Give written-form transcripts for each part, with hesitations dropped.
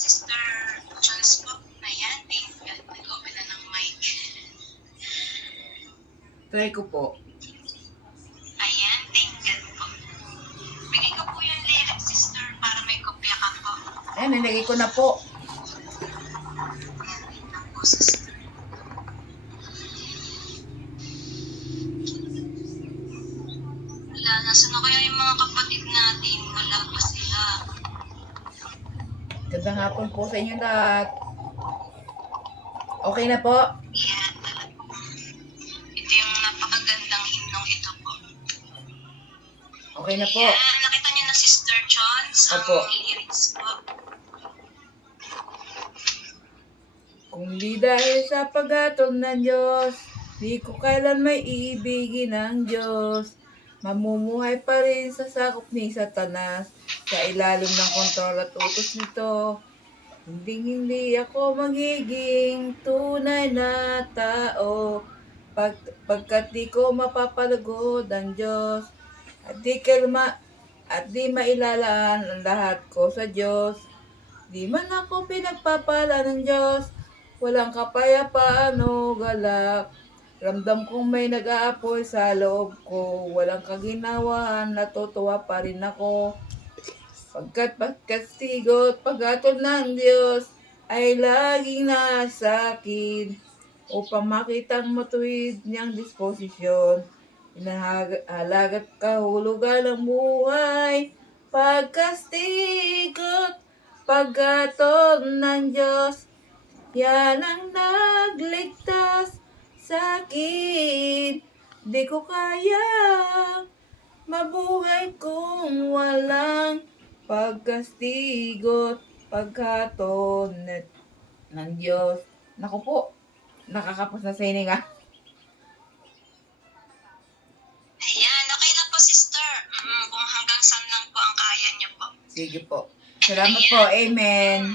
Sister Jones po. Ayan, thank you. Nag-open na ng mic. Try ko po. Ayan, thank you po. Bigay ko po yung lyrics, sister, para may kopya ka po. Ayan, nilagay ko na po. Ayan, wait lang po, sister. Wala, nasa na kaya yung mga kapatid natin? Wala pa sila. Gandang hapon po sa inyo lahat. Okay na po? Ayan, ito yung napakagandang himnong ito po. Okay na po. Ayan, nakita niyo na, Sister Jones, ang Opo. lyrics po. Kung di dahil sa paghatol ng Diyos, di ko kailan may iibigin ng Diyos. Mamumuhay pa rin sa sakop ni Satanas, sa ilalim ng kontrol at utos nito. Hindi ako magiging tunay na tao, pagkat di ko mapapalagod ang Diyos, at di mailalaan ang lahat ko sa Diyos. Di man ako pinagpapala ng Diyos, walang kapayapaan o galak. Ramdam kong may nag-aapoy sa loob ko, walang kaginhawahan, natutuwa pa rin ako. Pagkat pagkastigo at paghatol ng Diyos ay laging nasa akin, upang makitang matuwid niyang disposisyon. Inahalagat kahulugan ng buhay, pagkastigo at paghatol ng Diyos, yan ang nagligtas sa akin. Di ko kaya mabuhay kung walang pagkastigo at paghatol ng Diyos. Naku po, nakakapos na sa hininga. Ayan, okay na po, sister. Kung hanggang saan lang po ang kaya niyo po. Sige po. Salamat po. Amen.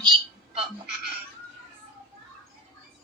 Po.